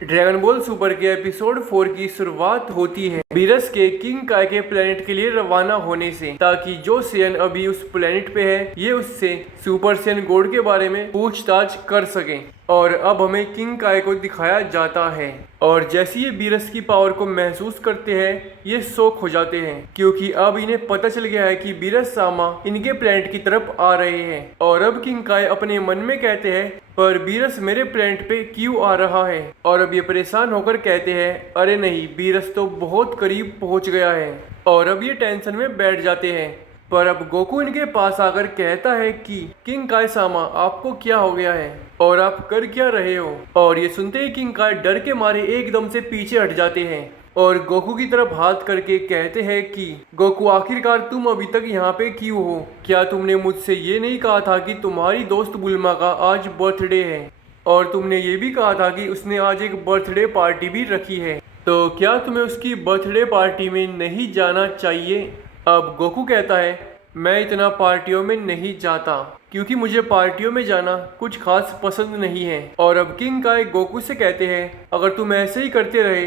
Dragon ball super के episode 4 की शुरुआत होती है बीरस के किंग काय के प्लेनेट के लिए रवाना होने से, ताकि जो सेयन अभी उस प्लेनेट पे है ये उससे सुपर सेयन गॉड के बारे में पूछताछ कर सके। और अब हमें किंग काय को दिखाया जाता है और जैसे ये बीरस की पावर को महसूस करते हैं ये शॉक हो जाते हैं, क्योंकि अब इन्हें पता चल गया है कि बीरस सामा इनके प्लेनेट की तरफ आ रहे हैं। और अब किंग काय अपने मन में कहते हैं, पर बीरस मेरे प्लेनेट पे क्यों आ रहा है? और अब ये परेशान होकर कहते हैं, अरे नहीं, बीरस तो बहुत करीब पहुंच गया है। और अब ये टेंशन में बैठ जाते हैं। पर अब गोकू इनके पास आकर कहता है कि किंग काय सामा, आपको क्या हो गया है और आप कर क्या रहे हो? और ये सुनते ही किंग काय डर के मारे एकदम से पीछे हट जाते हैं और गोकू की तरफ हाथ करके कहते हैं कि गोकू, आखिरकार तुम अभी तक यहाँ पे क्यों हो? क्या तुमने मुझसे ये नहीं कहा था कि तुम्हारी दोस्त बुल्मा का आज बर्थडे है? और तुमने ये भी कहा था कि उसने आज एक बर्थडे पार्टी भी रखी है, तो क्या तुम्हें उसकी बर्थडे पार्टी में नहीं जाना चाहिए? अब गोकू कहता है, मैं इतना पार्टियों में नहीं जाता क्योंकि मुझे पार्टियों में जाना कुछ खास पसंद नहीं है। और अब किंग काय गोकू से कहते हैं, अगर तुम ऐसे ही करते रहे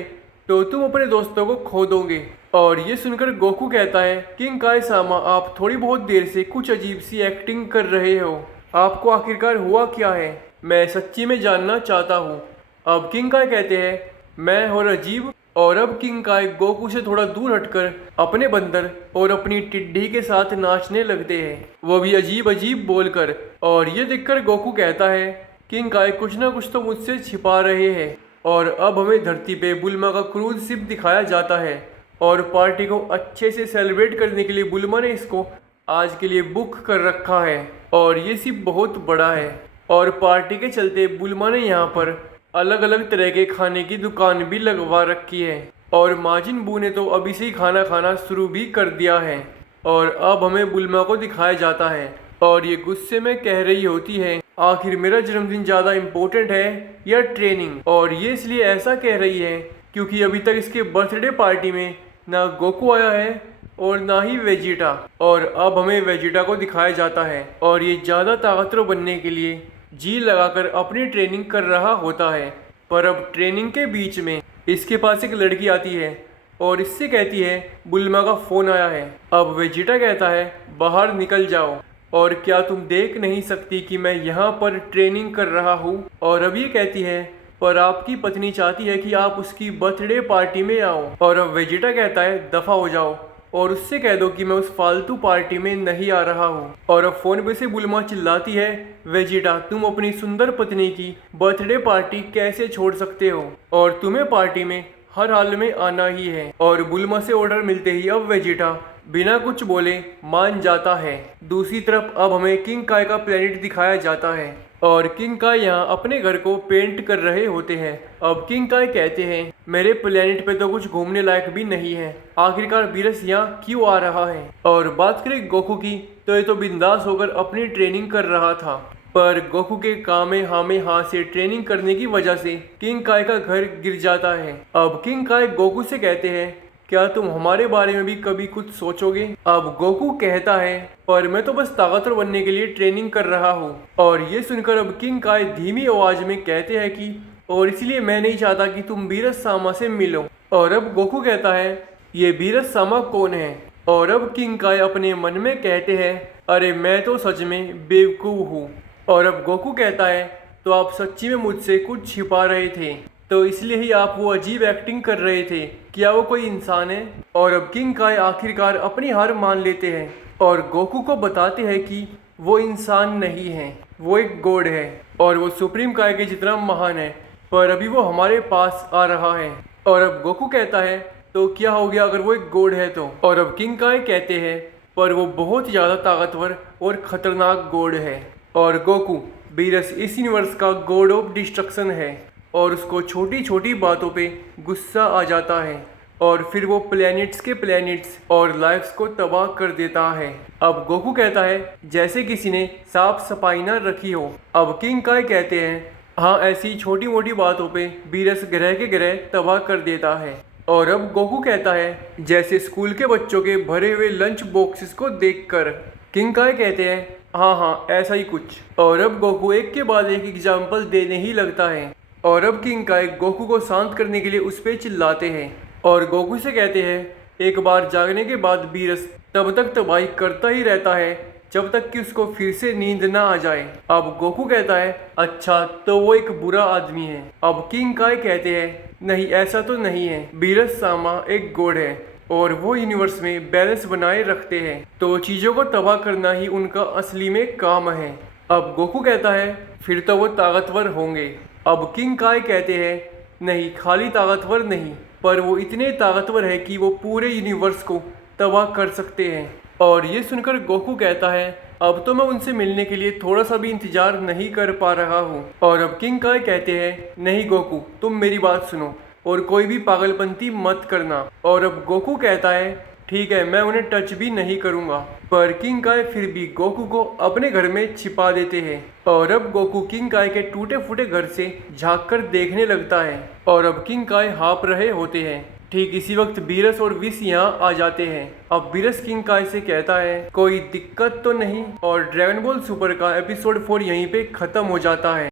तो तुम अपने दोस्तों को खो दोगे। और ये सुनकर गोकू कहता है, किंग काय सामा, आप थोड़ी बहुत देर से कुछ अजीब सी एक्टिंग कर रहे हो। आपको आखिरकार हुआ क्या है? मैं सच्ची में जानना चाहता हूँ। अब किंग काय कहते हैं, मैं और अजीब? और अब किंग काय गोकू से थोड़ा दूर हटकर अपने बंदर और अपनी टिड्डी के साथ नाचने लगते हैं, वो भी अजीब अजीब बोलकर। और ये देखकर गोकू कहता है, किंग काय कुछ ना कुछ तो मुझसे छिपा रहे हैं। और अब हमें धरती पे बुल्मा का क्रूज शिप दिखाया जाता है और पार्टी को अच्छे से सेलिब्रेट करने के लिए बुल्मा ने इसको आज के लिए बुक कर रखा है। और ये शिप बहुत बड़ा है और पार्टी के चलते बुल्मा ने यहाँ पर अलग अलग तरह के खाने की दुकान भी लगवा रखी है और माजिन बू ने तो अभी से ही खाना खाना शुरू भी कर दिया है। और अब हमें बुल्मा को दिखाया जाता है और ये गुस्से में कह रही होती है, आखिर मेरा जन्मदिन ज़्यादा इम्पोर्टेंट है या ट्रेनिंग? और ये इसलिए ऐसा कह रही है क्योंकि अभी तक इसके बर्थडे पार्टी में ना गोकू आया है और ना ही वेजिटा। और अब हमें वेजिटा को दिखाया जाता है और ये ज़्यादा ताकतवर बनने के लिए जी लगाकर अपनी ट्रेनिंग कर रहा होता है। पर अब ट्रेनिंग के बीच में इसके पास एक लड़की आती है और इससे कहती है, बुल्मा का फ़ोन आया है। अब वेजिटा कहता है, बाहर निकल जाओ, और क्या तुम देख नहीं सकती कि मैं यहाँ पर ट्रेनिंग कर रहा हूँ? और अब ये कहती है, पर आपकी पत्नी चाहती है कि आप उसकी बर्थडे पार्टी में आओ। और अब वेजिटा कहता है, दफ़ा हो जाओ और उससे कह दो कि मैं उस फालतू पार्टी में नहीं आ रहा हूँ। और अब फ़ोन पे से बुल्मा चिल्लाती है, वेजिटा, तुम अपनी सुंदर पत्नी की बर्थडे पार्टी कैसे छोड़ सकते हो? और तुम्हें पार्टी में हर हाल में आना ही है। और बुल्मा से ऑर्डर मिलते ही अब वेजिटा बिना कुछ बोले मान जाता है। दूसरी तरफ अब हमें किंग काय का प्लेनेट दिखाया जाता है और किंग काय यहाँ अपने घर को पेंट कर रहे होते हैं। अब किंग काय कहते हैं, मेरे प्लेनेट पे तो कुछ घूमने लायक भी नहीं है, आखिरकार बीरस यहाँ क्यों आ रहा है? और बात करें गोकू की, तो ये तो बिंदास होकर अपनी ट्रेनिंग कर रहा था, पर गोकू के कामे हाँ से ट्रेनिंग करने की वजह से किंग काय का घर गिर जाता है। अब किंग काय गोकू से कहते हैं, क्या तुम हमारे बारे में भी कभी कुछ सोचोगे? अब गोकू कहता है, पर मैं तो बस ताकतवर बनने के लिए ट्रेनिंग कर रहा हूँ। और ये सुनकर अब किंग काय धीमी आवाज में कहते हैं कि और इसलिए मैं नहीं चाहता कि तुम बीरस सामा से मिलो। और अब गोकू कहता है, ये बीरस सामा कौन है? और अब किंग काय अपने मन में कहते हैं, अरे मैं तो सच में बेवकूफ़ हूँ। और अब गोकू कहता है, तो आप सच्ची में मुझसे कुछ छिपा रहे थे, तो इसलिए ही आप वो अजीब एक्टिंग कर रहे थे। क्या वो कोई इंसान है? और अब किंग काय आखिरकार अपनी हार मान लेते हैं और गोकू को बताते हैं कि वो इंसान नहीं है, वो एक गॉड है और वो सुप्रीम काय के जितना महान है, पर अभी वो हमारे पास आ रहा है। और अब गोकू कहता है, तो क्या हो गया अगर वो एक गॉड है तो? और अब किंग काय कहते हैं, पर वो बहुत ज़्यादा ताकतवर और ख़तरनाक गॉड है। और गोकू, बीरस इस यूनिवर्स का गॉड ऑफ डिस्ट्रक्शन है और उसको छोटी छोटी बातों पे गुस्सा आ जाता है और फिर वो प्लैनेट्स के प्लैनेट्स और लाइफ्स को तबाह कर देता है। अब गोकू कहता है, जैसे किसी ने साफ सफाई ना रखी हो। अब किंग काय कहते हैं, हाँ, ऐसी छोटी मोटी बातों पे बीरस ग्रह के ग्रह तबाह कर देता है। और अब गोकू कहता है, जैसे स्कूल के बच्चों के भरे हुए लंच बॉक्सेस को देखकर। किंग काय कहते हैं, हाँ ऐसा ही कुछ। और अब गोकू एक के बाद एक एग्जाम्पल देने ही लगता है और अब किंग काय गोकू को शांत करने के लिए उस पर चिल्लाते हैं और गोकू से कहते हैं एक बार जागने के बाद बीरस तब तक तबाही करता ही रहता है जब तक कि उसको फिर से नींद ना आ जाए। अब गोकू कहता है अच्छा तो वो एक बुरा आदमी है। अब किंग काय कहते हैं नहीं ऐसा तो नहीं है, बीरस सामा एक गॉड है और वो यूनिवर्स में बैलेंस बनाए रखते हैं, तो चीजों को तबाह करना ही उनका असली में काम है। अब गोकू कहता है फिर तो वो ताकतवर होंगे। अब किंग काय कहते हैं नहीं खाली ताकतवर नहीं, पर वो इतने ताकतवर है कि वो पूरे यूनिवर्स को तबाह कर सकते हैं। और ये सुनकर गोकू कहता है अब तो मैं उनसे मिलने के लिए थोड़ा सा भी इंतजार नहीं कर पा रहा हूँ। और अब किंग काय कहते हैं नहीं गोकू तुम मेरी बात सुनो और कोई भी पागलपंती मत करना। और अब गोकू कहता है ठीक है मैं उन्हें टच भी नहीं करूँगा। पर किंग काय फिर भी गोकू को अपने घर में छिपा देते हैं और अब गोकू किंग काय के टूटे फूटे घर से झांक कर देखने लगता है और अब किंग काय हाँप रहे होते हैं। ठीक इसी वक्त बीरस और विश यहाँ आ जाते हैं। अब बीरस किंग काय से कहता है कोई दिक्कत तो नहीं, और ड्रैगन बॉल सुपर का एपिसोड 4 यहीं पे खत्म हो जाता है।